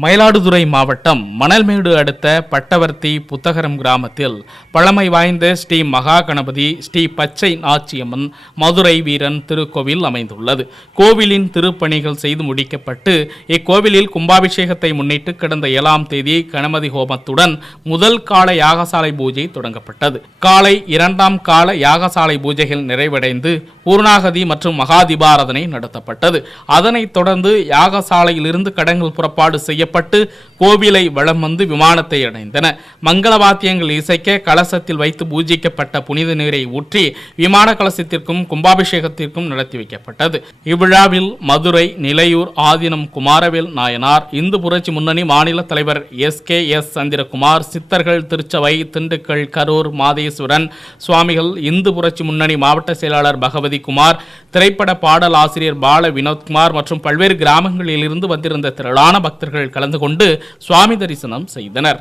மயிலாடுதுறை மாவட்டம் மணல்மேடு அடுத்த பட்டவர்த்தி புத்தகரம் கிராமத்தில் பழமை வாய்ந்த ஸ்ரீ மகா கணபதி ஸ்ரீ பச்சை நாச்சியம்மன் மதுரை வீரன் திருக்கோவில் அமைந்துள்ளது. கோவிலின் திருப்பணிகள் செய்து முடிக்கப்பட்டு இக்கோவிலில் கும்பாபிஷேகத்தை முன்னிட்டு கடந்த ஏழாம் தேதி கணபதி ஹோமத்துடன் முதல் கால யாகசாலை பூஜை தொடங்கப்பட்டது. காலை இரண்டாம் கால யாகசாலை பூஜைகள் நிறைவடைந்து பூர்ணாகதி மற்றும் மகாதிபாரதனை நடத்தப்பட்டது. அதனைத் தொடர்ந்து யாகசாலையிலிருந்து கடங்கள் புறப்பாடு செய்ய செய்யப்பட்டு கோவிலை வளம் வந்து விமானத்தை அடைந்தன. மங்கள வாத்தியங்கள் இசைக்க கலசத்தில் வைத்து பூஜிக்கப்பட்ட புனித நீரை ஊற்றி விமான கலசத்திற்கும் கும்பாபிஷேகத்திற்கும் நடத்தி வைக்கப்பட்டது. இவ்விழாவில் மதுரை நிலையூர் ஆதீனம் குமாரவேல் நாயனார் இந்து புரட்சி முன்னணி மாநில தலைவர் எஸ் கே எஸ் சந்திரகுமார் சித்தர்கள் திருச்சபை திண்டுக்கல் கரூர் மாதேஸ்வரன் சுவாமிகள் இந்து புரட்சி முன்னணி மாவட்ட செயலாளர் பகவதி குமார் திரைப்பட பாடல் ஆசிரியர் பால வினோத்குமார் மற்றும் பல்வேறு கிராமங்களிலிருந்து வந்திருந்த திரளான பக்தர்கள் கலந்து கொண்டு சுவாமி தரிசனம் செய்தனர்.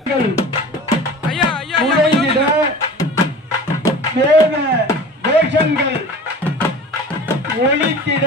ஒழித்திட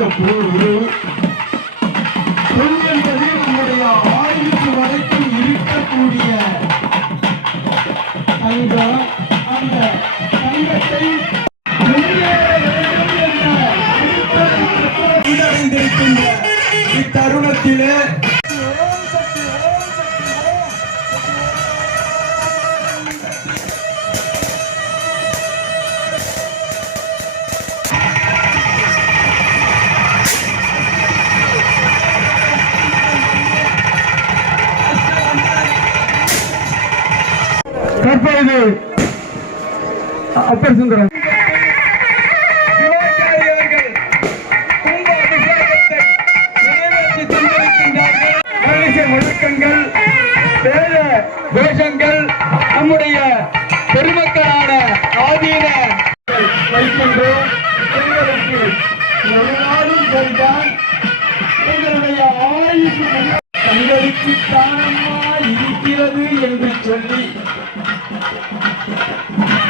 விடுகின்ற போது பொருள் என்பது நம்முடைய ஆயுசு வரைக்கும் இருக்கக்கூடிய தங்கம் அந்த தங்கத்தை இத்தருணத்திலே தற்பொழுது அப்பர் சுந்தரம். சிவாச்சாரி வேத நம்முடைய பெருமக்களான ஆதீன. வைக்கின்றோம் எங்களுக்கு ஒரு நாளும் சரிதான். எங்களுடைய ஆயுசு தங்களுக்கு தானமா இருக்கிறது என்று சொல்லி Thank you.